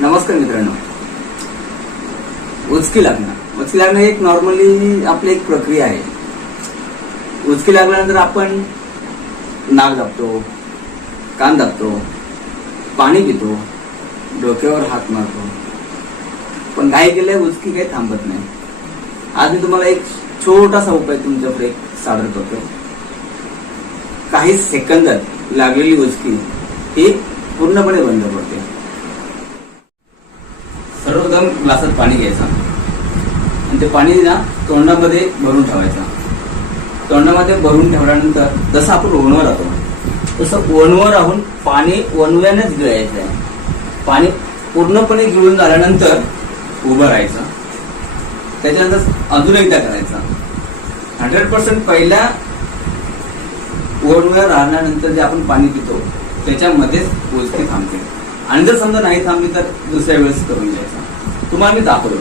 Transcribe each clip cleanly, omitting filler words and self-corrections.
नमस्कार मित्रांनो. उचकी लागणं एक नॉर्मली आपली एक प्रक्रिया आहे. उचकी लागल्यानंतर आपण नाक दाबतो, कान दाबतो, पाणी पितो, डोक्यावर हात मारतो, पण काय केलंय उचकी काही थांबत नाही. आज मी तुम्हाला एक छोटासा उपाय तुमच्याकडे सादर करतो. काही सेकंदात लागलेली उचकी ही पूर्णपणे बंद पडते. सर्वप्रथम ग्लासात पाणी घ्यायचं आणि ते पाणी ना तोंडामध्ये भरून ठेवायचं. तोंडामध्ये भरून ठेवल्यानंतर जसं आपण ओणवर राहतो तसं ओणवर राहून पाणी ओणव्यानेच गिळायचं आहे. पाणी पूर्णपणे गिळून झाल्यानंतर उभं राहायचं. त्याच्यानंतर अजून एकदा करायचं. 100% पहिल्या ओणव्या राहण्यानंतर जे आपण पाणी पितो त्याच्यामध्येच उचकी थांबते. आणि जर समजा नाही थांबली तर दुसऱ्या वेळेस करून घ्यायचं. तुम्हाला मी दाखवतो.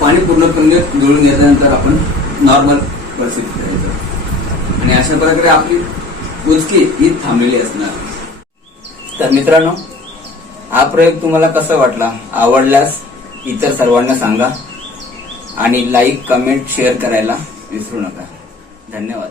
पाणी पूर्णपणे गिळून घेतल्यानंतर आपण नॉर्मल परिस्थितीत राहायचं आणि अशा प्रकारे आपली उचकी ही थांबलेली असणार. तर मित्रांनो, हा प्रयोग तुम्हाला कसा वाटला? आवडल्यास इतर सर्वांना सांगा आणि लाईक, कमेंट, शेअर करायला विसरू नका. धन्यवाद.